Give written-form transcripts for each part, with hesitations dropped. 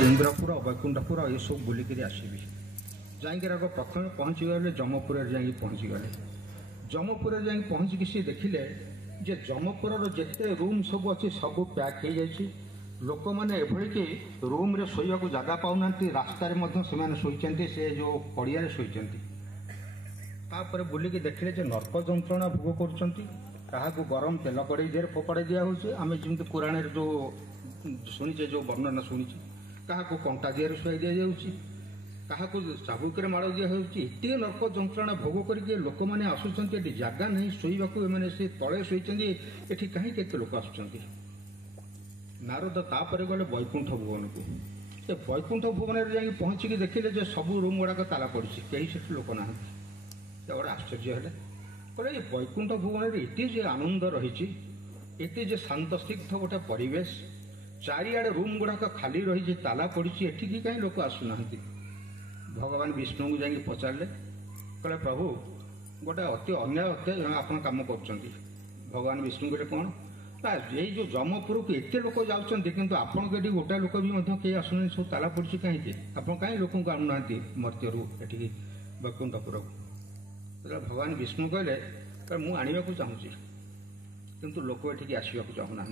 इंद्रपुर वैकुंठपुर ये सब बुलिक आसबि जाकि आग प्रथम पहुँची गले जमपुर जा पहुँची गले जमपुर जा पहुँचिकी सी देखिले जे जमपुर जिते रूम सब अच्छी सब पैक हो जाए लोक मैंने कि रूम रे शोया जगह पाऊना रास्तार शोचती से जो पड़िया शोचती तापर बुलिकी देखिले जे नर्क जंत्रणा भोग कर गरम तेल कड़े देर फोपाड़ी दिखाई आम जमी पुराण जो शुणीचे जो वर्णना शुणीचे क्या कंटा दिहर शुआई दि जाऊँगी क्या चाबुक माड़ दिखाई नर्क जंत्रणा भोग करके लोक मैंने आसुच्च जगह नहीं शोवा से तले शोचती ये कहीं केते लोक आसुच्च नारद तापर गले वैकुंठ भुवन को वैकुंठ भुवन में पहुँचिकी देखिले जो सब रूम गुड़ाक ताला पड़ी कहीं से लोक ना गोटे आश्चर्य है कहले वैकुंठ भुवन में ये आनंद रही एते शांत स्निग्ध गोटे परिवेश चारिआडे रूम गुड़ाक खाली रही ताला पड़ी एठिकी कहीं लोक आसुना भगवान विष्णु को जाकि पचारे कहले प्रभु गोटे अति अन्याय अत्याचार आप कम कर भगवान विष्णु कहले कौन ना ये जो जमपुर को एत लोक जाऊँच कितु आपन गोटाए लोक भी कहीं आसुना सब ताला पड़ी कहीं आप कहीं लोक आणुना मर्त्यरू एठिकी वैकुंठपुर को भगवान विष्णु कहले मुझे आने चाहूँगी किंतु लोक एठिकी आसवाक चाहूना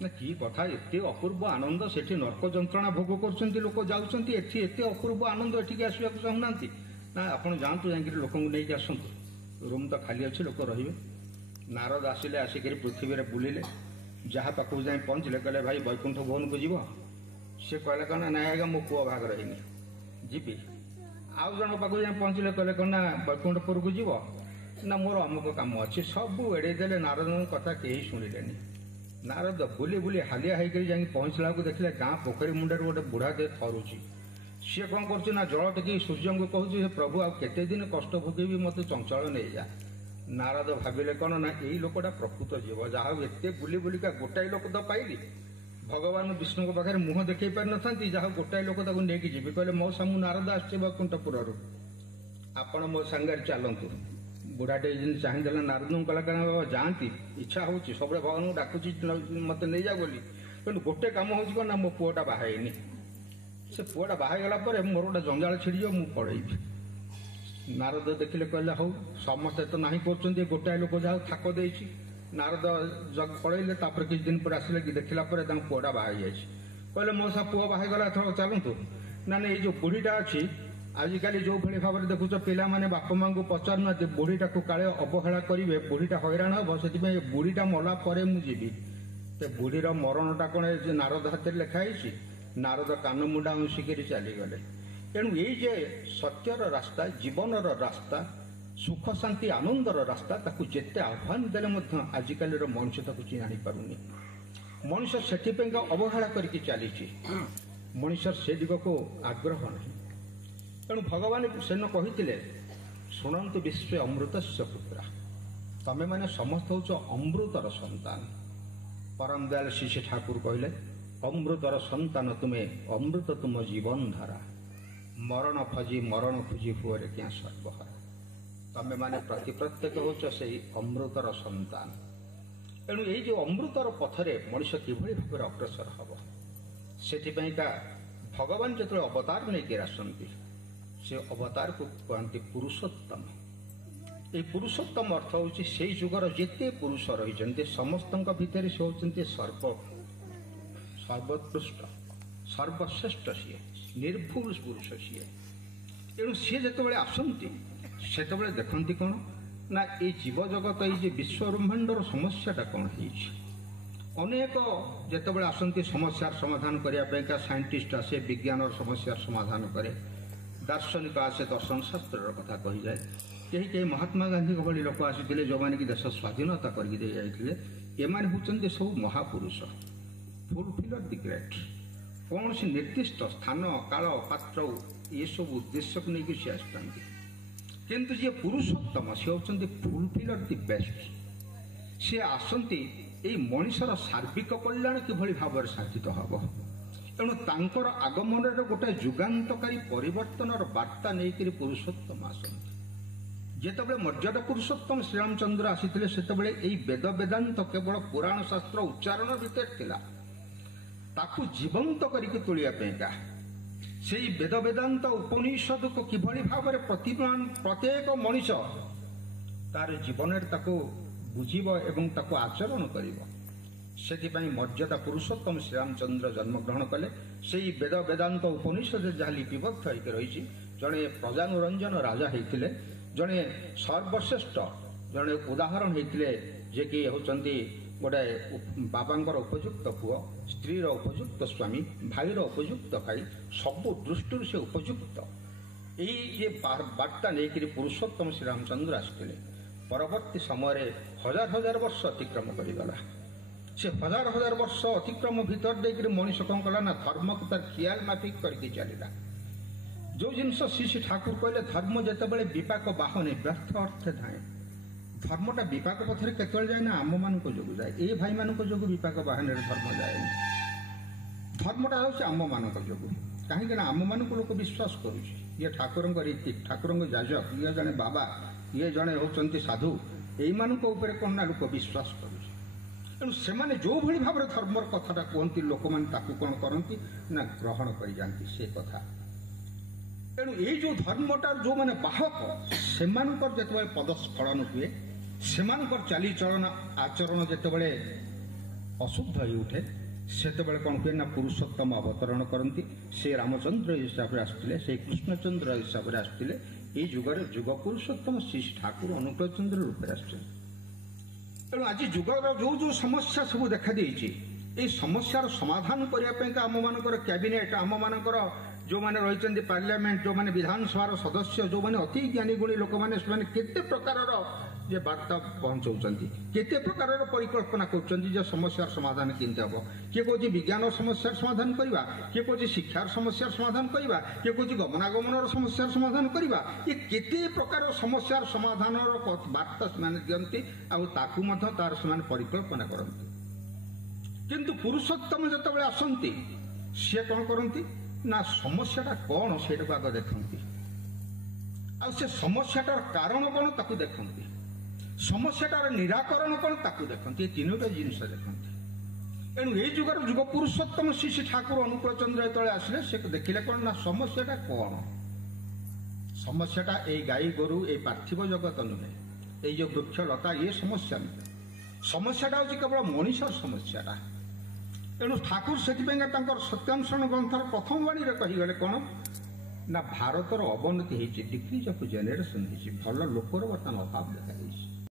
ना कि कथा एत अपूर्व आनंद से नर्क जंत्रणा भोग कर लोक जाऊँच एत अपूर्व आनंद एठिकी आसवाक चाहूना ना आप जातु जा लोक नहीं आसतु रूम तो खाली अच्छे लोक रे नारद आसिले आसिक पृथ्वी में बुलिले जहाँ पाक जाए पहुँचले कहले भाई वैकुंठ भवन को जीव सी कहले कौन ना आज्ञा मो पुआ बाहर रही जी आउ जन पाक जाए पहुँचले कहले कौन ना वैकुंठपुर को जीव ना मोर अमुक कम अच्छे सब एड़े देले नारद कथा कहीं शुणिले नारद बुली बुली हालिया होकर जा पहुँचला को देखले गाँ पोखरी मुंडे गोटे बुढ़ा दे थरुची सी कौन कर जल टेक सूर्य को कहूँ प्रभु आ केते दिन कष्ट भोगी मत चंचल नहीं जा नारद भाविले कौन ना यही लोकटा प्रकृत जीव जहाँ एत बुली बुलिका गोटाए लोक तो पाइली भगवान विष्णु पाखे मुह देखई पारि न था जहाँ गोटाए लोक नहीं जी कहले मो सामू नारद आसचे वैकुंठपुर आपण मो सांगे चलतु बुढ़ाटे चाहिए नारद को कहला कारण बाबा जाती इच्छा हो सब भगवान को डाकुची मत नहीं जा बोली कि गोटे कम हो ना मो पुआटा बाहनी से पुआटा बाहगला मोर गोटे जंजाल छिड़ी मुझे पड़ेबी नारद देखिले कहले हौ समस्ते तो ना कर गोटाए लोक जहाँ थाक दे नारद जग पड़े किछ दिन पर आसिले कि देखला पुआटा बाहा कहले मो सा पुआ बाहगला एथर चलतु ना ये जो बुढ़ीटा अच्छी आजिकल जो भाई भाव में देखुच पिला माने बापा माँ को पचार ना बुढ़ीटा को काले अवहेला करेंगे बुढ़ीटा हैरान हम से बुढ़ीटा मला पर मुझी बुढ़ीर मरणटा कौन नारद हाथ में लिखाई नारद कान मुंडा उंसिक चलीगले तेणु ये सत्यर रास्ता जीवनर रास्ता सुख शांति आनंदर रास्ता ताकू जेते आह्वान देले आजिकल मनुष्य ताकू चिन्ह पारुनी मनुष्य से अवहेला करके चली मनुष्य से दिग को आग्रह नहीं तेणु भगवान सेन कही शुणु विश्व अमृत पुत्रा तमें मैंने समस्त हो अमृतर संतान परम दयाल श्री ठाकुर कहले अमृतर संतान तुम्हें अमृत तुम जीवन धारा मरण खोजी हुए क्या सर्वहारा तमें मैंने प्रति प्रत्येक हो से अमृतर संतान तेणु ये जो अमृतर पथरे मनुष्य किभली भाव अग्रसर हम से भगवान जो अवतार नहीं आसती से अवतार को कहते पुरुषोत्तम ये पुरुषोत्तम अर्थ हूँ से जुगर जिते पुरुष रही समस्त भितर से होते सर्वोत्कृष्ट सर्वश्रेष्ठ सी निर्भुल पुरुष सी तेणु सी जो आसती से देखती कौन ना ये जीव जगत ये विश्व ब्रह्मांडर समस्याटा कौन है अनेक जिते आसती समस्यार समाधान करने साइंटिस्ट आसे विज्ञान समस्यार समाधान करे दार्शनिक आसे दर्शन शास्त्र कथा कही जाए कहीं कहीं महात्मा गांधी भली लोक आसी जो मैंने कि देश स्वाधीनता करके जाते एम होती सब महापुरुष फुलफिलर द ग्रेट कौन से निर्दिष्ट स्थान काल पात्र ये सब उद्देश्य को लेकिन सी आसती किंतु जी पुरुषोत्तम सी होती फुलफिलर द बेस्ट सी आसती ये मनुष्यर सार्विक कल्याण किभली भाव साधित हम तेणु तांकर आगमन गोटे जुगान्तकारी परिवर्तनर वार्ता नहीं पुरुषोत्तम आसती जिते मर्यादा पुरुषोत्तम श्रीरामचंद्र आसी से वेद वेदांत केवल पुराण शास्त्र उच्चारण भितर थिला ତାକୁ ଜୀବନ୍ତ କରିକି ତୋଳିବା ପାଇଁକା ସେଇ ବେଦ ବେଦାନ୍ତ ଉପନିଷଦକୁ କିଭଳି ଭାବରେ ପ୍ରତ୍ୟେକ ମଣିଷ ତାର ଜୀବନରେ ତାକୁ ବୁଝିବ ଏବଂ ତାକୁ ଆଚରଣ କରିବ, ସେଥିପାଇଁ ମର୍ଯ୍ୟାଦା ପୁରୁଷୋତ୍ତମ ଶ୍ରୀରାମଚନ୍ଦ୍ର ଜନ୍ମଗ୍ରହଣ କଲେ। ସେଇ ବେଦ ବେଦାନ୍ତ ଉପନିଷଦରେ ଯାହା ଲିପିବଦ୍ଧ ହେଇକି ରହିଛି, ଜଣେ ପ୍ରଜାନୁରଞ୍ଜନ ରାଜା ହେଇଥିଲେ, ଜଣେ ସର୍ବଶ୍ରେଷ୍ଠ ଜଣେ ଉଦାହରଣ ହେଇଥିଲେ, ଯିଏକି ହେଉଛନ୍ତି ଗୋଟେ ବାବାଙ୍କର ଉପଯୁକ୍ତ ପୁଅ, ସ୍ତ୍ରୀର ଉପଯୁକ୍ତ ସ୍ୱାମୀ, ଭାଇର ଉପଯୁକ୍ତ ଭାଇ, ସବୁ ଦୃଷ୍ଟିରୁ ସେ ଉପଯୁକ୍ତ। ଏଇ ଯେ ବାର୍ତ୍ତା ନେଇକରି ପୁରୁଷୋତ୍ତମ ଶ୍ରୀରାମଚନ୍ଦ୍ର ଆସିଥିଲେ, ପରବର୍ତ୍ତୀ ସମୟରେ ହଜାର ହଜାର ବର୍ଷ ଅତିକ୍ରମ କରିଗଲା। ସେ ହଜାର ହଜାର ବର୍ଷ ଅତିକ୍ରମ ଭିତରେ ଦେଇକରି ମଣିଷ କ'ଣ କଲା ନା ଧର୍ମକୁ ତାର ଖିଆଲ ମାଫିକ କରିକି ଚାଲିଲା। ଯେଉଁ ଜିନିଷ ଶ୍ରୀ ଠାକୁର କହିଲେ ଧର୍ମ ଯେତେବେଳେ ବିପାକ ବାହନେ ବ୍ୟର୍ଥ ଅର୍ଥେ ଥାଏ, ଧର୍ମଟା ବିପାକ ପଥରେ କେତେବେଳେ ଯାଏ ନା ଆମମାନଙ୍କ ଯୋଗୁଁ ଯାଏ। ଏଇ ଭାଇମାନଙ୍କ ଯୋଗୁଁ ବିପାକ ବାହାନରେ ଧର୍ମ ଯାଏନି। ଧର୍ମଟା ହେଉଛି ଆମମାନଙ୍କ ଯୋଗୁଁ, କାହିଁକିନା ଆମମାନଙ୍କୁ ଲୋକ ବିଶ୍ୱାସ କରୁଛି, ଇଏ ଠାକୁରଙ୍କ ରୀତି, ଠାକୁରଙ୍କ ଯାଜକ, ଇଏ ଜଣେ ବାବା, ଇଏ ଜଣେ ହେଉଛନ୍ତି ସାଧୁ, ଏଇମାନଙ୍କ ଉପରେ କ'ଣ ନା ଲୋକ ବିଶ୍ୱାସ କରୁଛି। ତେଣୁ ସେମାନେ ଯେଉଁଭଳି ଭାବରେ ଧର୍ମର କଥାଟା କୁହନ୍ତି, ଲୋକମାନେ ତାକୁ କ'ଣ କରନ୍ତି ନା ଗ୍ରହଣ କରିଯାଆନ୍ତି ସେ କଥା। ତେଣୁ ଏଇ ଯେଉଁ ଧର୍ମଟାର ଯେଉଁମାନେ ବାହକ, ସେମାନଙ୍କର ଯେତେବେଳେ ପଦସ୍ଖଳନ ହୁଏ, ସେମାନଙ୍କର ଚାଲିଚଳନ ଆଚରଣ ଯେତେବେଳେ ଅଶୁଦ୍ଧ ହେଇ ଉଠେ, ସେତେବେଳେ କ'ଣ ହୁଏ ନା ପୁରୁଷୋତ୍ତମ ଅବତରଣ କରନ୍ତି। ସେ ରାମଚନ୍ଦ୍ର ହିସାବରେ ଆସିଥିଲେ, ସେ କୃଷ୍ଣଚନ୍ଦ୍ର ହିସାବରେ ଆସିଥିଲେ। ଏଇ ଯୁଗରେ ଯୁଗ ପୁରୁଷୋତ୍ତମ ଶ୍ରୀ ଠାକୁର ଅନୁକୂଳ ଚନ୍ଦ୍ର ରୂପରେ ଆସିଛନ୍ତି। ତେଣୁ ଆଜି ଯୁଗର ଯେଉଁ ଯେଉଁ ସମସ୍ୟା ସବୁ ଦେଖାଦେଇଛି, ଏଇ ସମସ୍ୟାର ସମାଧାନ କରିବା ପାଇଁକା ଆମମାନଙ୍କର କ୍ୟାବିନେଟ୍, ଆମମାନଙ୍କର ଯେଉଁମାନେ ରହିଛନ୍ତି ପାର୍ଲାମେଣ୍ଟ, ଯେଉଁମାନେ ବିଧାନସଭାର ସଦସ୍ୟ, ଯେଉଁମାନେ ଅତି ଜ୍ଞାନୀ ଗୁଣୀ ଲୋକମାନେ, ସେମାନେ କେତେ ପ୍ରକାରର ଯେ ବାର୍ତ୍ତା ପହଞ୍ଚାଉଛନ୍ତି, କେତେ ପ୍ରକାରର ପରିକଳ୍ପନା କରୁଛନ୍ତି ଯେ ସମସ୍ୟାର ସମାଧାନ କେମିତି ହେବ। କିଏ କହୁଛି ବିଜ୍ଞାନ ସମସ୍ୟାର ସମାଧାନ କରିବା, କିଏ କହୁଛି ଶିକ୍ଷାର ସମସ୍ୟାର ସମାଧାନ କରିବା, କିଏ କହୁଛି ଗମନାଗମନର ସମସ୍ୟାର ସମାଧାନ କରିବା। ଏ କେତେ ପ୍ରକାର ସମସ୍ୟାର ସମାଧାନର ବାର୍ତ୍ତା ସେମାନେ ଦିଅନ୍ତି, ଆଉ ତାକୁ ମଧ୍ୟ ତାର ସେମାନେ ପରିକଳ୍ପନା କରନ୍ତି। କିନ୍ତୁ ପୁରୁଷୋତ୍ତମ ଯେତେବେଳେ ଆସନ୍ତି, ସିଏ କ'ଣ କରନ୍ତି ନା ସମସ୍ୟାଟା କ'ଣ ସେଇଟାକୁ ଆଗ ଦେଖନ୍ତି, ଆଉ ସେ ସମସ୍ୟାଟାର କାରଣ କ'ଣ ତାକୁ ଦେଖନ୍ତି, ସମସ୍ୟାଟାର ନିରାକରଣ କ'ଣ ତାକୁ ଦେଖନ୍ତି। ଏ ତିନୋଟା ଜିନିଷ ଦେଖନ୍ତି। ଏଣୁ ଏଇ ଯୁଗର ଯୁଗ ପୁରୁଷୋତ୍ତମ ଶ୍ରୀ ଠାକୁର ଅନୁକୂଳ ଚନ୍ଦ୍ର ଯେତେବେଳେ ଆସିଲେ, ସେ ଦେଖିଲେ କ'ଣ ନା ସମସ୍ୟାଟା କ'ଣ। ସମସ୍ୟାଟା ଏଇ ଗାଈ ଗୋରୁ, ଏଇ ପାର୍ଥିବ ଜଗତ ନୁହେଁ, ଏଇ ଯେଉଁ ବୃକ୍ଷ ଲତା, ଇଏ ସମସ୍ୟା ନୁହେଁ। ସମସ୍ୟାଟା ହେଉଛି କେବଳ ମଣିଷର ସମସ୍ୟାଟା। ତେଣୁ ଠାକୁର ସେଥିପାଇଁକା ତାଙ୍କର ସତ୍ୟାନ୍ୱେଷଣ ଗ୍ରନ୍ଥର ପ୍ରଥମ ବାଣୀରେ କହିଗଲେ କ'ଣ ନା ଭାରତର ଅବନତି ହେଇଛି, ଡିକ୍ରିଜ୍ ଅଫ୍ ଜେନେରେସନ୍ ହେଇଛି, ଭଲ ଲୋକର ବର୍ତ୍ତମାନ ଅଭାବ ଦେଖାଯାଇଛି।